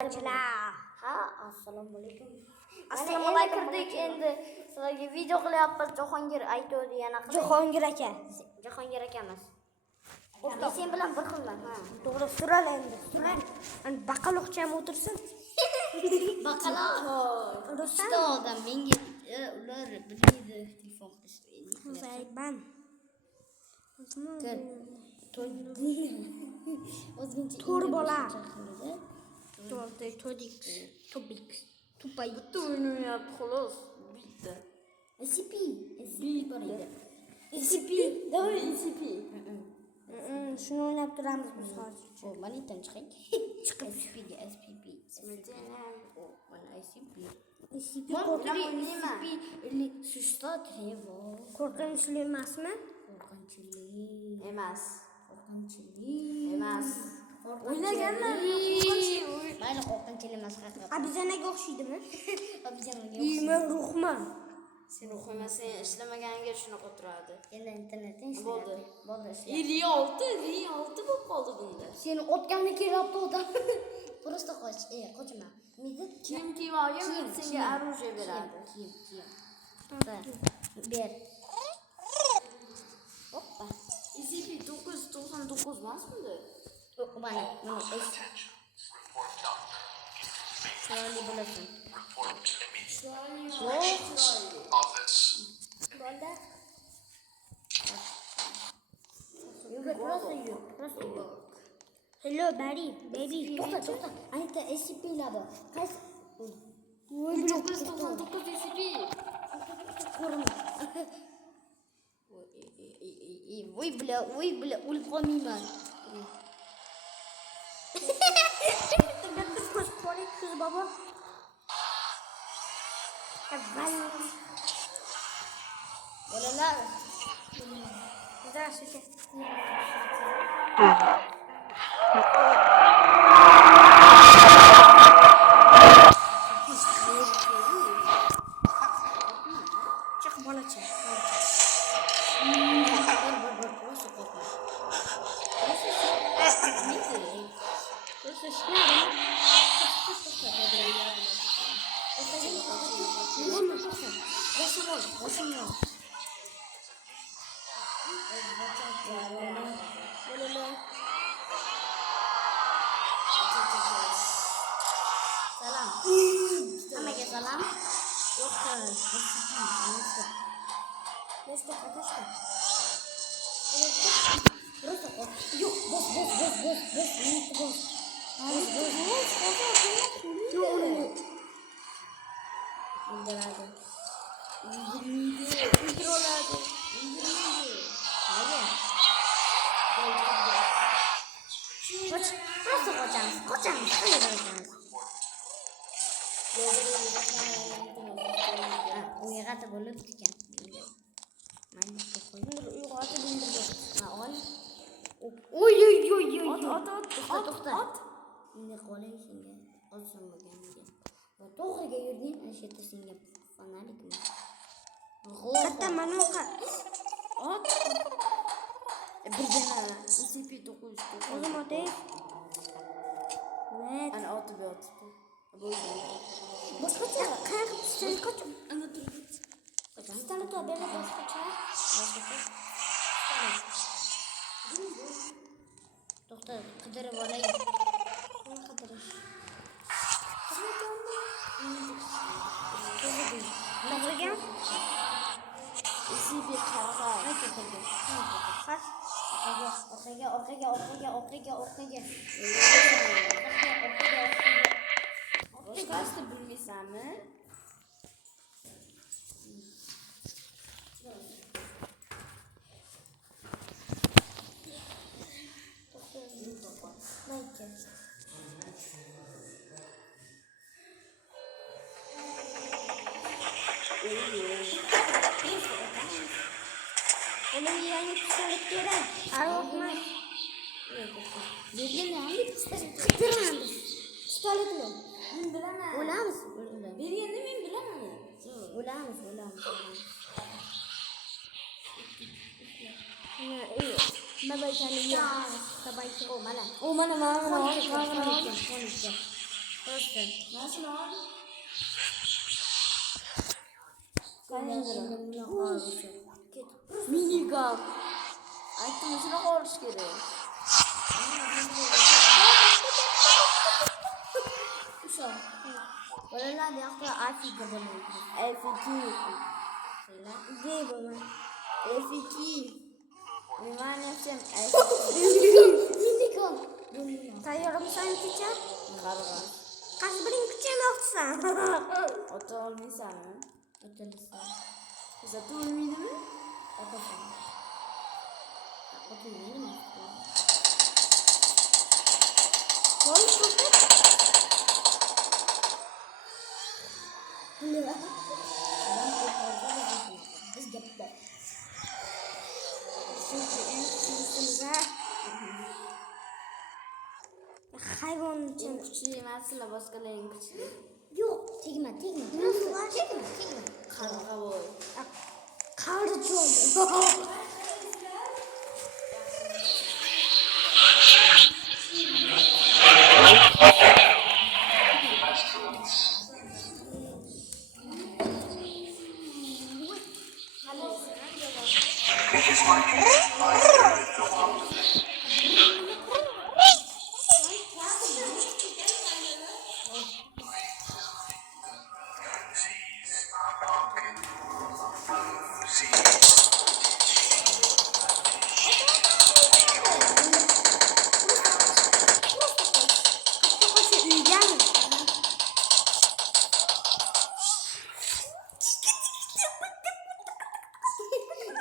Ha, assalomu alaykum. Assalomu alaykum. Endi sizlarga video qilyapmiz. Jahongir aytdi yana qilay. Jahongir aka. Jahongir akamiz. Sen bilan bir xilman. Ha. To'g'ri, sural endi. Sural. Ani baqaloqcha ham o'tirsin. Baqaloq. Rustam. Ikkita odam menga ular bilmaydi telefon qilishni. Zayban. To'rt bola. Tobik. Tupay. Bitta o'ynayapti xolos. Bitta. SCP boradi. SCP. Davay SCP. Shuni o'ynab turamiz biz hozir. O, mana yerdan chiqing. Chiqib SCPga SPP. Mana SCP. SCP SCP или существует его. Qo'rqinchli emasmi? Qo'rqinchli. Emas. Qo'rqinchli. Emas. O'ynaganlar. Mayli, qo'rqinchli emas haqiqat. Abizanaga o'xshaydimi? Abizanaga Men ruhman. Sen o'qimasang ishlamaganiga shunaqa turadi. Endi internetdan Bo'ldi. Bo'ldi. 56 bo'lib qoldi bunda. Seni otganni kelyapti odam. Просто qoch. Qochma. Kim olgan senga оружие beradi. Kim. Ber. Hoppa. SCP 999 emasmidi? Mana chiroyli bo'lasan. Bo'ldi. Просто yur. Hello, baby. To'xta. Anita SCP labo. Qaysi? 999 SCP. Ko'rma. Voy bля, o'lib qolmayman. Kız baba. Bolalar. Здравствуйте. Çık bolacha. Salam. Hammaga salam. Nesta katashka. Просто yo'q, bos. Indiradi. Indiroladi. Nega? Просто qochamiz. Uyg'otib bo'lib ekan. Mayli qo'yib. Uyg'otib indirdi. Ha, ol. Oy. To'xta. Endi qolay senga. Olsam bo'lganiga. Va to'g'riga yurding, ana shu yerda senga fonalikmi? Katta manoqa. Ot. Birgina SCP 999. O'zim otay. Net. Ana otib yotibdi. Bo'ldi. Boshqacha qayerga pistolet qochib. Ana turdi. Pistolet berib boshqacha. To'xta, qidirib olay. Nima qidirish? To'g'rigan? SCP qara. Orqaga. Boshqasini bilmaysanmi? Onun yanı pistolet kerak. Arvoqma. Berganda hangi pistolet? Qidiramiz. Pistoletni. Men bilaman. O'lamiz. Berganda men bilaman. O'lamiz. Babaykani yo'q. Babayka. Mana. O mana. Qo'nishga. Prosta. Nasıl ol? Minigun. Aytdim shuni olish kerak. Usho. Bolalar yoqda Afrika bo'ladi. F2. Deyman. F2. Nima nafsim Minigun. Tayyormisan teacher? qarg'a. Qaysi biring kuchaymoqchisan? Ota olmaysanmi? O'tilsa. Kuzatib o'lmaydimi? O'tilsa. O'tilmaydimi? Voy, to'xtat. Biz gap bor. Chunki eng kuchlisimiz hayvon Eng kuchli emaslar, boshqalar eng kuchli. Yo'q, tegma. Tegma. Qarg'a bo'l. qarichon.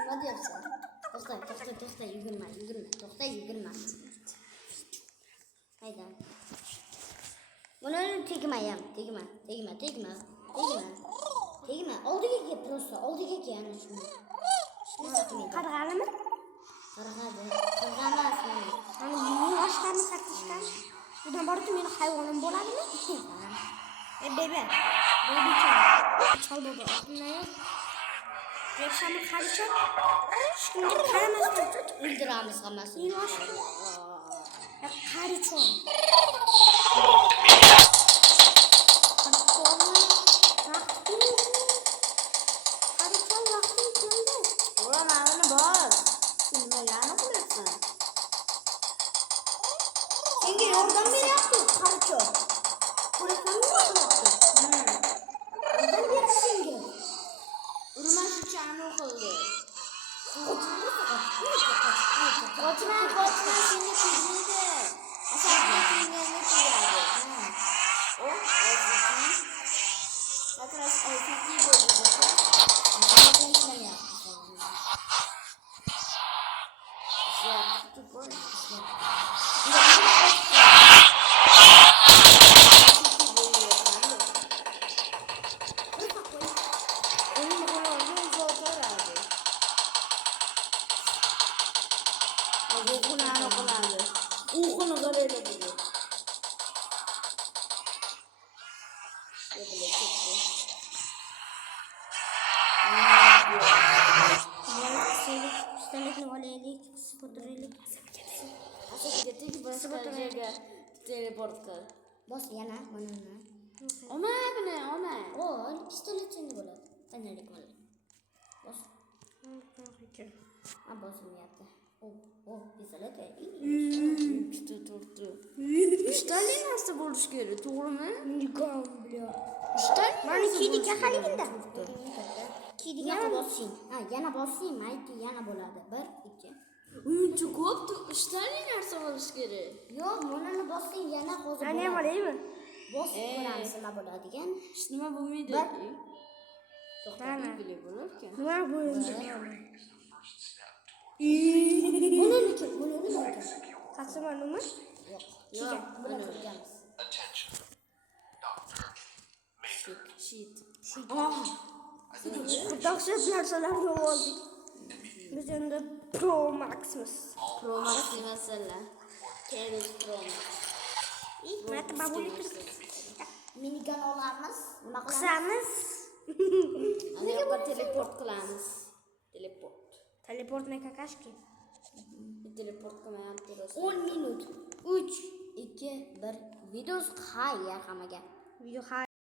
Nima deyapsan? To'xta, yugurma. To'xta, yugurma. Hayda. Buni tegma. Oldiga kel, prosta. Oldiga kel ana shuni. Qarg'alimi? Qarg'amas meni. Mana mening oshlarni sakrashgan. Bundan borib meni hayvonim bo'ladimi? Bebe. Chol bobo. Repshamni qarichon. Shunga qaramasdan O'ldiramiz hammasini. meni osh. Qarichon. Qarichon vaqting keldi. Ura, ma'lumni bos. Nimalarni qilyapsan? Senga yordam beryapti qarichon. Ko'rasizmi nima qilyapti? Yordam berdi senga. Urmashuvchani o'qildi. Qochma, senga tegmaydi. Asadga teganda tegadi. O, F2. Sakrash F2 bo'ldi. Pistoletni olaylik, o'tiraylik. Asadga teg, boshqa joyga teleport qil. Bos yana mana buni. Olma buni, olma. Ol, pistolet senda bo'ladi. Tanalik bo'ladi. Bos. Bosimyapti. Pistolet. Ikkita turibdi. 3 tali narsa bo'lish kerak, to'g'rimi? Minigun blo. 3 tali. Mani kiydiga qaligimda. Yana bossing. Yana bossing, mayli yana bo'ladi. 1 2. Uncha ko'p 3 tali narsa bo'lish kerak. Yo'q, bunini bossing yana hozir. Ana ham olaymi? Bosib ko'ramiz nima bo'ladigan. Hech nima bo'lmaydi. Mana. Bilib bo'larkan. Nima bo'ldi? Bunini Qasama nima? Yo'q, bilan ko'ramiz. shit. Xudoxshunos narsalarni oldik. Biz endi Pro Maxmiz. Pro Max emaslar. Kerak Pro Max. Mana babuli turibdi. Minigun olamiz. Nima Qisamiz. Ana yoqqa teleport qilamiz. Teleport. Teleportni kakashki. Teleport qilmayapti. 10 minut. 3 2 1 videos xayr hammaga. Video